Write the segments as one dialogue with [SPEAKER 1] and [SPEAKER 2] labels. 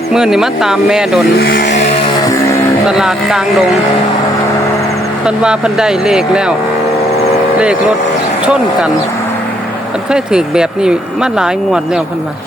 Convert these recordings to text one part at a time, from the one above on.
[SPEAKER 1] มื้อนี้มาตามแม่ดนตลาดกลางดงเพิ่นว่าเพิ่นได้เลขแล้วเลขรถชนกันเพิ่นเคยถูกแบบนี้มาหลายงวดแล้วเพิ่นว่า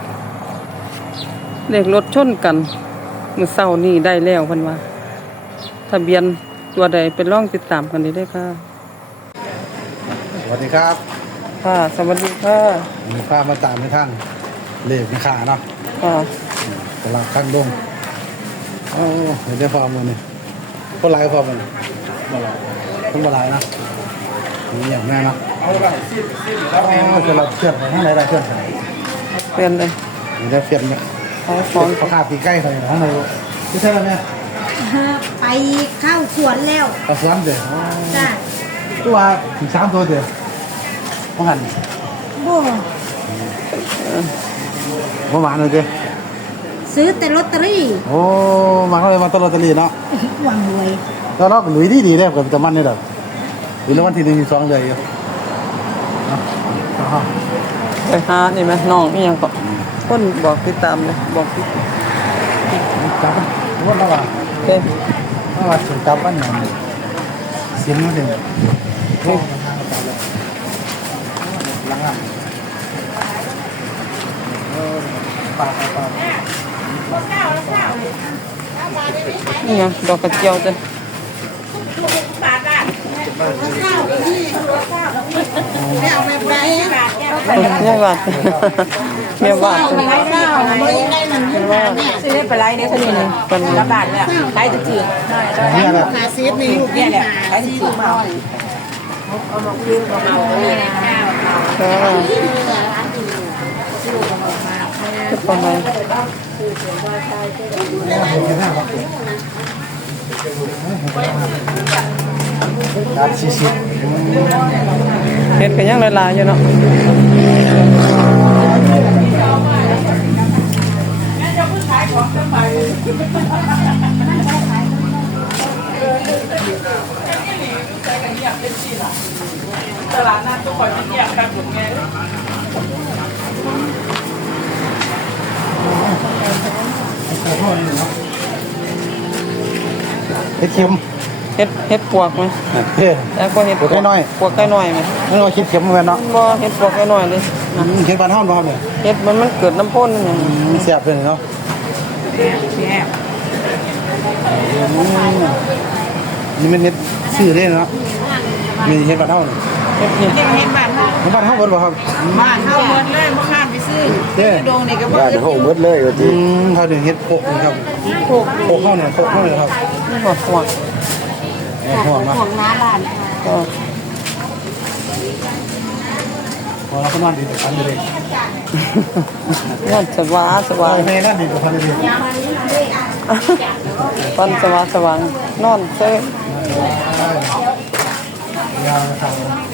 [SPEAKER 1] เลขรถชนกันมื้อเช้านี้ได้แล้วเพิ่นว่าทะเบียนตัวใดเป็นลองติดตามกันได้ค่ะ
[SPEAKER 2] สวัสดีครับ
[SPEAKER 1] ค่ะสวัสดีค่ะ
[SPEAKER 2] มีภาพมาตามในท่านเลขนะขาเนาะ
[SPEAKER 1] ค่ะ
[SPEAKER 2] กำลังขั้นลงโอ้เห็นได้ฟอร์มมันนี่คนไรฟอร์มมันคนมาไรนะนี่อย่างแน่นะจะเราเชื่อมไปทั้งไหนได้เชื่อมไป
[SPEAKER 1] เปลี่ยนเลย
[SPEAKER 2] นี่ได้เฟียนเนี่ย
[SPEAKER 1] ขายของ
[SPEAKER 2] เขาขาปีใกล้ไปทั้งไหนไม่ใช่ไหมเนี่ย
[SPEAKER 3] ไปเข้าสวนแล้ว
[SPEAKER 2] กระสวนเดี๋ยว
[SPEAKER 3] จ้ะ
[SPEAKER 2] ตัวถึง3 ตัวเดี๋ยวพ่อหัน
[SPEAKER 3] โบ่
[SPEAKER 2] พ่อหวานเลยเดี๋ยว
[SPEAKER 3] ซื้อแต่ลอตเตอรี่
[SPEAKER 2] โอ้มาเขาเลยมาตลอดตลีเนาะ
[SPEAKER 3] หวังรวย
[SPEAKER 2] แล้วเราหลุยดีเลยกับจะมันนี่ดอกหรือวันที่1 ที่ 2เลยอยู่เนาะ
[SPEAKER 1] ไปหานี่ไหมน้องนี่ยังก็คนบอกติดตามเลยบอกติด
[SPEAKER 2] จับวันละว่า
[SPEAKER 1] เด้
[SPEAKER 2] ว่าสุดจับวันไหนเสียงมันเด่นโอ้ลังอ่ะปากปาก
[SPEAKER 1] นี่ไงดอกกระเจียวจ้ะเนี่ยบาทเนี่ยบาท
[SPEAKER 4] ซื้อได้ไปไล่เนี่ยเท่านี้เลย
[SPEAKER 1] เป็น
[SPEAKER 4] กระบาดเนี่ยไล่จืด
[SPEAKER 2] เนี่ยแหละ
[SPEAKER 4] เนี่ยเนี่ยไล่จืดมาเอา
[SPEAKER 1] ประมาณ
[SPEAKER 2] การ40
[SPEAKER 1] เห็ดกันยังหลายๆอยู่เนาะ
[SPEAKER 4] ตลาดนัดทุกคนที่เนี่ยกันหมดไง
[SPEAKER 2] เฮ็ดเข็ม
[SPEAKER 1] เห็ดปวกไหม
[SPEAKER 2] เฮ้ย
[SPEAKER 1] แล้วก็เห็ด
[SPEAKER 2] ปวกไก่น้อย
[SPEAKER 1] ปวกไก่น้อยไหม
[SPEAKER 2] ไม่ว่าคิดเข็มเหมือนกันเนาะ
[SPEAKER 1] บ่เห็ดปวกไก่น้อยเลย
[SPEAKER 2] เข็มบ้านห้องบ่ครับเนี่ย
[SPEAKER 1] เห็ดมันเกิดน้ำพ่นอย่าง
[SPEAKER 2] มันแซ่บเลยเนาะนี่มันเฮ็ดชื่อได้เนาะมีเฮ็ดบ้านเฮานี่
[SPEAKER 1] เห็ดนี่
[SPEAKER 4] เห็นบ้านเขา
[SPEAKER 2] บ้านเฮาเบิดบ่ครับ
[SPEAKER 4] บ้านเขาเมิดเลยบ่ข้ามไปซื้อ
[SPEAKER 2] เด้
[SPEAKER 4] โดงนี่ก็บ่
[SPEAKER 2] บ้านเฮาเบิดเลยว่าติเขาเนี่ยเฮ็ดโคกนะครับโคกเฮาเนี่ยโคกเฮาเนี่ยครับ
[SPEAKER 1] นี่หัวหัว
[SPEAKER 2] ห่วงมา
[SPEAKER 3] ห่วงน้าบ้าน
[SPEAKER 1] ก็
[SPEAKER 2] พอเราก็นอนดีแต่พันเลย
[SPEAKER 1] นอนสว่างสว่าง
[SPEAKER 2] ในนั่นดีกว่าพันเลย
[SPEAKER 1] ตอนสว่างสว่างนอนเซ่
[SPEAKER 2] ยาวทาง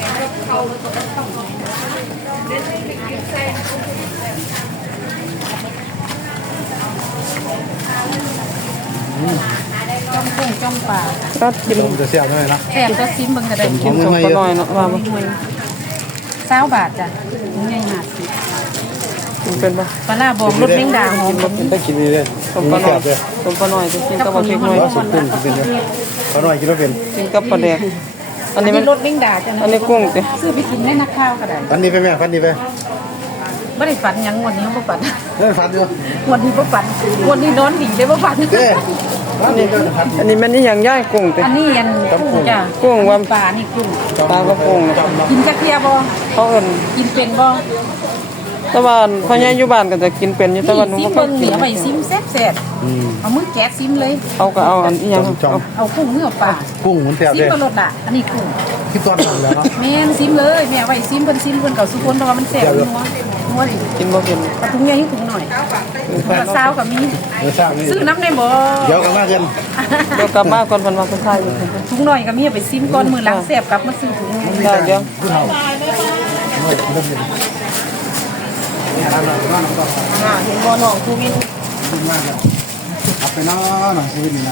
[SPEAKER 3] จ้องกุ้งจ้องปลา
[SPEAKER 1] ก็กิน
[SPEAKER 2] ผมจะเสียบด้วยนะ
[SPEAKER 3] แซ่บก็ซิมเบิ่งก็ได้
[SPEAKER 1] กินสมก็น้อยเนาะว่าบ่
[SPEAKER 3] 20 บาทจ้ะถุงใหญ่50
[SPEAKER 1] กินเป็นบ่
[SPEAKER 3] ปลาร้าบองรสแมงดาหอม
[SPEAKER 2] ได้กินนี่เลย
[SPEAKER 1] สมก็น้อยสมก็น้อยจะกินกับบ่พริกน้อย
[SPEAKER 2] สุดขึ้นกินเลยเขาหน่อยกินแล้วเป็น
[SPEAKER 1] กินกับปลาแดกอันนี้มัน
[SPEAKER 3] รสแมงดาจ้ะ
[SPEAKER 1] อันนี้กุ้งติ
[SPEAKER 3] ซื้อไปกินในนักข้าวก็ได้
[SPEAKER 2] ฟันดีไปแม่ฟันดีไป
[SPEAKER 3] บ่ได้ฝันหยังวันนี้บ่ฝัน
[SPEAKER 2] เล่นฟันอยู่
[SPEAKER 3] วันนี้บ่ฝันวันนี้นอนดีได้บ่ฝัน
[SPEAKER 2] เด้ฟันดีก็ฟัน
[SPEAKER 1] อันนี้มันนี่อย่างย่ายกุ้งติ
[SPEAKER 3] อันนี้ยันกุ้งจ้ะ
[SPEAKER 1] กุ้งว่า
[SPEAKER 3] ปลานี่กุ้ง
[SPEAKER 1] ปลากระพงเนาะ
[SPEAKER 3] กินจักเทียบ่
[SPEAKER 1] เขาเอิ้น
[SPEAKER 3] กินเป็นบ่
[SPEAKER 1] แต่ว่าพ่อใหญ่อยู่บ้านก็จะกินเป็นอยู่แต่ว่าหนู
[SPEAKER 3] ซิ
[SPEAKER 1] บ่
[SPEAKER 3] ม
[SPEAKER 1] ค่อ
[SPEAKER 3] เบิ่
[SPEAKER 1] ย
[SPEAKER 3] ง
[SPEAKER 1] กิ
[SPEAKER 3] เห
[SPEAKER 1] น
[SPEAKER 3] นียวไปซิมแซ่บ
[SPEAKER 2] อืม
[SPEAKER 3] ๆเอามือแกะซิมเลย
[SPEAKER 1] เขาก็เอาอันอีหยังเอา
[SPEAKER 3] เอากุ้งเนื้อปลา
[SPEAKER 2] กุ้งมันแซ่บ
[SPEAKER 3] ซิม
[SPEAKER 2] เลย
[SPEAKER 3] ก็รสอ่ะอันนี้กุ้ง
[SPEAKER 2] คิดตอนนั้นแล้วเนาะ
[SPEAKER 3] แม่นซิมเลยแม่ไว้ซิมเพิ่นซิมเพิ่นเก่าสุคนเพราะว่ามันแซ่บนัวดิ
[SPEAKER 1] กินบ่เป็น
[SPEAKER 3] ปลาถุงใหญ่ให้ถุงหน่อยปลาซาวก็มี
[SPEAKER 2] เดี๋ยวสร้างนี่
[SPEAKER 3] ซื้อน้ำได้บ่
[SPEAKER 2] เดี๋ยวกันมากัน
[SPEAKER 1] เดี๋ยวกลับมาก่อนเพิ่นว่าเพิ่นทายอยู่
[SPEAKER 3] ถุงหน่อยก็มีเอาไปซิมก่อนมื้อหลังแซ่บกลับมาซื้อถุงใหญ่
[SPEAKER 1] ได้เดี๋ยว
[SPEAKER 2] ผู้เฒ่าเริ่มเย็นเนี่ยร้านเราร้านเรา
[SPEAKER 1] เห็นบ่น้องคือวิน
[SPEAKER 2] ขึ้นมากเลยขับไปเนาะหน่อยชีวิตนี่นะ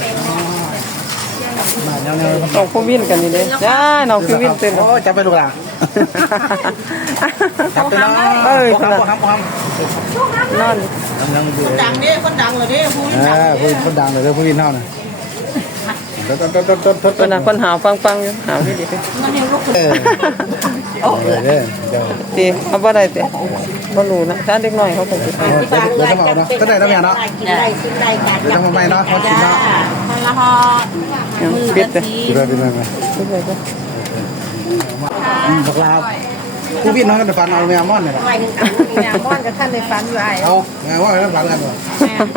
[SPEAKER 2] มาแนว
[SPEAKER 1] น้องคือวินกันนี่เด้จ้าน้องคือวินเต้น
[SPEAKER 2] โอ้จะไปลูกหลาน
[SPEAKER 1] เ
[SPEAKER 2] ครับตัวน้อง
[SPEAKER 1] เอ้ย
[SPEAKER 2] พ่อครับพ่อครับพ่อครับ
[SPEAKER 1] นอน
[SPEAKER 2] ยังอยู่
[SPEAKER 4] ดังเนี่ยคนดังเลยเนี่ยผู้
[SPEAKER 2] ผู้คนดังเลยผู้วินเท่าน่ะต้น
[SPEAKER 1] คนน่ะคนหาวฟังอยู่หาวดีๆ
[SPEAKER 2] เออเดี๋ยว
[SPEAKER 1] ตีเอาบ่ได้ติบ่รู้นะถ้าเด็กน้อยเขาก็สิ
[SPEAKER 2] เดี๋ยวจะบอกเนาะก็ได้แล้วแม่เนาะ
[SPEAKER 3] ได้กินได้จ้ะ
[SPEAKER 2] เดี๋ยวทำไมเนาะเขากินเนาะ
[SPEAKER 3] คนละห่อมือ
[SPEAKER 1] ปิด
[SPEAKER 3] ละ
[SPEAKER 1] เด้อ
[SPEAKER 3] ที
[SPEAKER 2] ดูได้ไหม
[SPEAKER 1] ปิดเลยเด้อ
[SPEAKER 2] บักลาผู้วินน้องกันฟันเอาแมวม่อนเนี่ย
[SPEAKER 3] ไปถึงอันนี้ม่อนกับท่านในฝันอยู่ไอ้
[SPEAKER 2] เอาแมวม่อนกันฟันกันหมด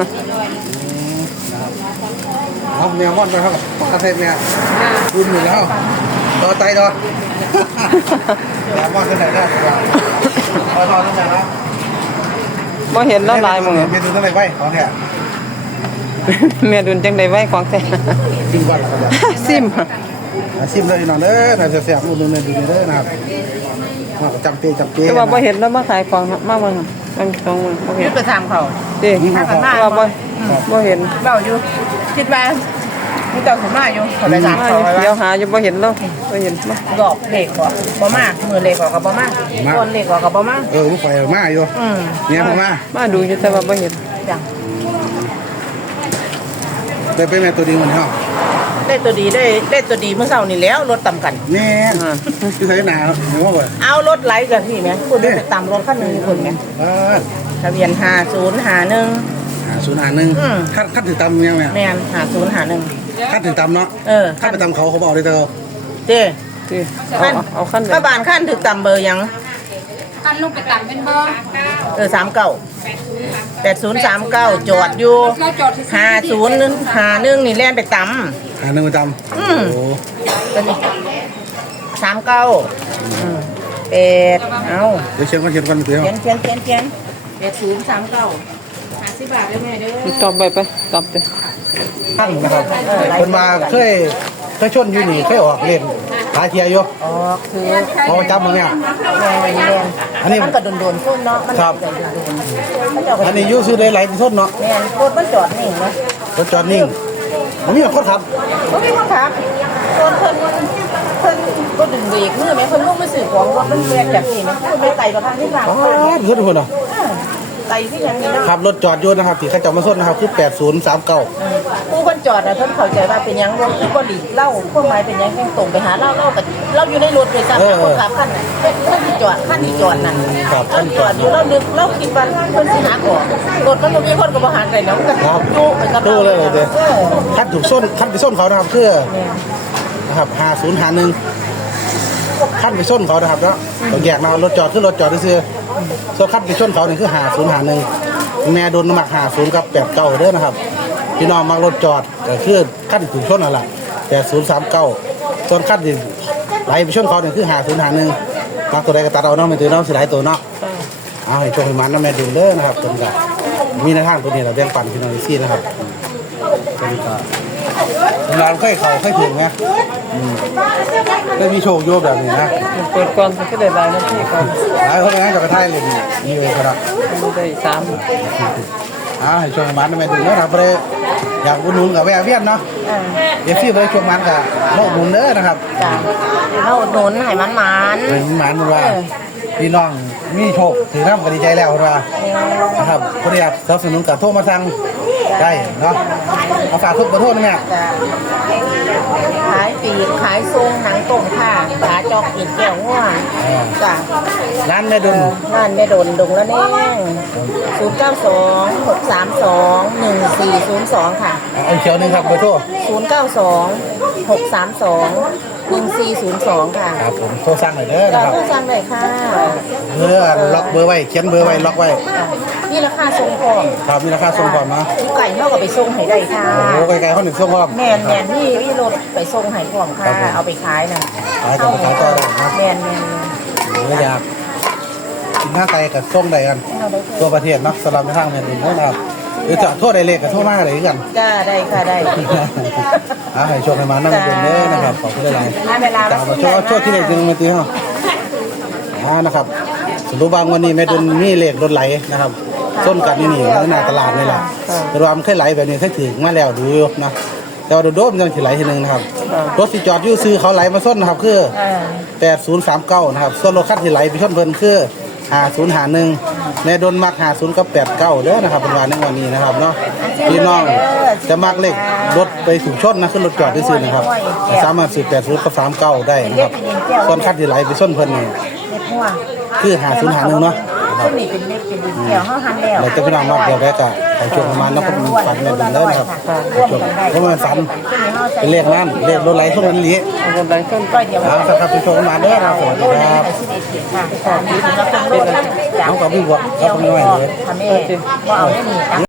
[SPEAKER 2] เอาแมวม่อนไปครับกระเทยแมวดูหนึ่งแล้วต่อไตต่อแมวม่อนกันไหนได้ต่อตั้งแต่แล้ว
[SPEAKER 1] บ่เห็นแล้วลายมือ
[SPEAKER 2] เมนูตั้งแต่ไว้ของแท้
[SPEAKER 1] แม่ดุนจังได๋ไว้ของแท้
[SPEAKER 2] จริงก่อนแล้วกัน
[SPEAKER 1] ซิม
[SPEAKER 2] ซิมเลยน้องเด้อถ้าเสียบๆดูเนื้อดูเด้อนะครับจำเปียจำเปีย
[SPEAKER 1] แต่ว่าบ่เห็นแล้วมาขายของมาเบิ่งมันตรงบ่เห็
[SPEAKER 3] ยึ
[SPEAKER 1] น
[SPEAKER 3] ดไปทำเขา
[SPEAKER 1] ติว่าบ่เห็น
[SPEAKER 3] เบาอยู่คิดว่ามีเจ้าสมมาอยู่ขอไปถามเขา
[SPEAKER 1] เดี๋ยวหาอยู่บ่เห็นแล้วบ่เห็นมา
[SPEAKER 3] ดอกเล็กกว่าบ่มากมือเล็กกว่ากับบ่มากต้นเล็กกว่ากับบ่มาก
[SPEAKER 2] ลูกไฟมาอยู่
[SPEAKER 3] อืม
[SPEAKER 2] เนี่ยผมมา
[SPEAKER 1] มาดูอยู่แต่ว่าบ่เห็น
[SPEAKER 3] จัง
[SPEAKER 2] ได้ไปแม่ตัวดีมันเท่า
[SPEAKER 3] ได้ตัวดีได้ตัวดีเมื่อเช้านี่แล้วรถต่ำกัน
[SPEAKER 2] แม่ที่ใส่หนาเห็นว่าบ่
[SPEAKER 3] เอารถไหลกันพี่ไหมคุณไปตามรถคันหนึ่งคุณไหมทะเบียน5051
[SPEAKER 2] 5051คัดถึงตำเนี่ยแม่
[SPEAKER 3] แม่น5051
[SPEAKER 2] คัดถึงตำเนาะ
[SPEAKER 3] คั
[SPEAKER 2] คัดไปตำเขาบอกได้เถอะ
[SPEAKER 3] เจ้
[SPEAKER 1] ติเอาคัน
[SPEAKER 3] ป้าบานขั้นถึกตำเบอร์ยัง
[SPEAKER 5] กันลูกไปตักเป็นเบอร์
[SPEAKER 3] 39 8039จอดอยู่
[SPEAKER 5] เราจอดที่
[SPEAKER 3] 5051นี่แล่นไปต
[SPEAKER 2] 1ไปตำโอ้
[SPEAKER 3] ำตัวนี้39เอา
[SPEAKER 2] เดี๋ยวเชียงกันเดี๋ยว
[SPEAKER 3] เขียน8039 50 บาทได้ไหมเด้อ
[SPEAKER 1] ตอบไปตอบติ
[SPEAKER 2] ท่านนะครับคนมาเคยชนอยู่นี่เคยออกเล่นหาเทียอยู่
[SPEAKER 3] อ๋อคือ
[SPEAKER 2] พอจับมึงเนี่ย
[SPEAKER 3] แรงอันนี้มันก็โดนส้นเนาะมันโดน
[SPEAKER 2] อันนี้อยู่ซื้อได้หลายที่ทนเนาะ
[SPEAKER 3] แม่นโคตรมันจอดนิ่งเนาะ
[SPEAKER 2] รถจอดนิ่งผมมีคนขับ
[SPEAKER 3] บ่มีคนถามคนเพิ่นบ่ดึงเบรกมือแม่เพิ่นลงมาซื้อของรถมันแล่นแบบนี้แม่เพิ่นไม่ไต่บ่ทางที่ทาง
[SPEAKER 2] อ๋อเพื่อนคนเนาะ
[SPEAKER 3] ไต่ที่อย่างนี้เนาะ
[SPEAKER 2] ขับรถจอดอยู่นะครับที่เขาจะมาส้นนะครับคือ8039
[SPEAKER 3] ผู้คนจอดน่ะเพิ่นเข้าใจว่าเป็นหยังรถคือบ่หลีกเล่าความหมายเป็นหยังแค่ตรงไปหาเรากับเราอยู่ในรถโดยสารคนขับคันที่จอดคันที่จอดนั่นคันจอดอยู่เรานึกเราคิดว่าเพิ่นสิหาของรถมันบ่มีคนก็บ่หาได้แล้วมันก็อยู่ไปกับ
[SPEAKER 2] ตู้
[SPEAKER 3] เรา
[SPEAKER 2] เลยเด้คันถูกส้นคันไปส้นเขานะครับคือนะครับ5051คันไปส้นเขานะครับแล้วต้องแยกนะรถจอดคือรถจอดซื้อส่วนคันไปส้นเขานี่คือ5051แม่โดนน้ำหนัก50กับ89เด้อนะครับพี่น้องมารถจอดก็คือคันถูกส้นนั่นแหละ8039ส่วนคันที่ไหลไปส้นเขานี่คือ5051ตัดตัวใดก็ตัดเอาเนาะไม่ถือเนาะสิหลายตัวเนาะเอาให้โชคให้มันนะแม่ดูเด้อนะครับตัวนี้ก็มีในทางตัวนี้เราแบ่งปันพี่น้องอีซี่นะครับตัวนี้ก็เราค่อยเข่าค่อยถึงนะได้มีโชคโยบแบบนี้นะ
[SPEAKER 1] เปิดก่อนก็ได้หลายนาทีก่อน
[SPEAKER 2] หลายคนงั้นจะกระทายเลยนี่เลยก็ได้
[SPEAKER 1] ได้3
[SPEAKER 2] ให้โชคให้มันนะแม่ดูเนาะครับเลยอยากอุดหนุนกับแวะเวียนเนาะเอฟซีเลยโชคมันกับโลกบุญเด้อนะครับ
[SPEAKER 3] จ้ะเราอุดหนุนให้มัน
[SPEAKER 2] มันว่าพี่น้องมีโชคถือน้ำก็ดีใจแล้วว่านะครับคนอยากสนับสนุนกับโทรมาสั่งได้เนาะเอาฝากทุกประโทษนะแม่
[SPEAKER 3] จ้ะขายปีกขายทรงหนังต้มค่ะขาจอกอีกแก้วง่วงจ้ะ
[SPEAKER 2] ร้านแม่ดุล
[SPEAKER 3] ร้านแม่โดนดงละแน่092-632-1402 ค่ะ
[SPEAKER 2] เอาเขียวหนึ่งครับขอโทษ
[SPEAKER 3] 092-632-1402 ค่ะ
[SPEAKER 2] ครับผมโทรสั่งหน่อยเด้อ
[SPEAKER 3] เรา
[SPEAKER 2] นะครับ
[SPEAKER 3] ต้องสั่งเลยค่ะ
[SPEAKER 2] เบอร์ล็อกเบอร์ไว้เขียนเบอร์ไว้ล็อกไว้
[SPEAKER 3] นี่ราคาทรงพร้อม
[SPEAKER 2] ครับมีราคาส่งก่อนเนาะ
[SPEAKER 3] ไก่เท่ากับไปทรงให้ได้ค่ะ
[SPEAKER 2] โอ้ไกลๆเขาหนึ่งส่งก่อน
[SPEAKER 3] แมนนี่รถไปทรงให้พร้อมค่ะ เอาไปขายนะ
[SPEAKER 2] ขายกับขายต่อได้นะ
[SPEAKER 3] แมน
[SPEAKER 2] หรืออยากกินข้าวไก่กับส้มใดกันตัวประเทศเนาะสำหรับทางเมืองอื่นนะครับหรือจะโทษใดเลขกับโทษมากอะไรกัน
[SPEAKER 3] จ้าได้ค่ะได้
[SPEAKER 2] ให้โชคให้มานั่งเดินเด้อนะครับขอบคุณหลาย
[SPEAKER 3] เวลา
[SPEAKER 2] ๆจากโชคที่เลขจริงเมื่อกี้ฮะนะครับสรุปบางวันนี้แม่ดุลมีเลขรถไหลนะครับส้นกันนี่ในหน้าตลาดนี่แหละแต่ว่ามันเคยไหลแบบนี้เคยถึงมาแล้วดูอยู่นะแต่ว่าโดดๆมันสิไหลทีนึงนะครับรถสิจอดอยู่ซื้อเขาไหลมาส้นนะครับคือ8039นะครับส่วนรถคันที่ไหลไปชนเพิ่นคือ5051ในโดนมัก50กับ89เด้อนะครับเป็นว่าในวันนี้นะครับเนาะพี่น้องจะมักเลขรถไปถูกชนนะขึ้นรถจอดซื่อๆนะครับสามารถซื้อ80กับ39ได้นะครับส่วนคันที่ไหลไปชนเพิ่นนี่
[SPEAKER 3] เล็บหัว
[SPEAKER 2] คือ5051เนาะ
[SPEAKER 3] ซึ่งนี่เป็นเล็บเป็นดินเกี่ยวเฮาหันแล้ว
[SPEAKER 2] เราจะพี่น้องมักเดียวได้ก็ให้ช่วงประมาณนั้นก็ฝันแม่นเด้อนะครับเพราะมันฝันเป็นเลขนั้นเลขรถไหลทุกวันนี้
[SPEAKER 1] คนใดคน
[SPEAKER 3] ก้อยเดียว
[SPEAKER 2] ครับพี่ชมมาเด้อครับสวัสดีครับ
[SPEAKER 3] ค่ะค่ะมีสำหรับตำรวจทั้ง
[SPEAKER 2] น้องกับพี่บวกก็เป็นน้อยเลย
[SPEAKER 3] ทำเองว่าเอาได้มี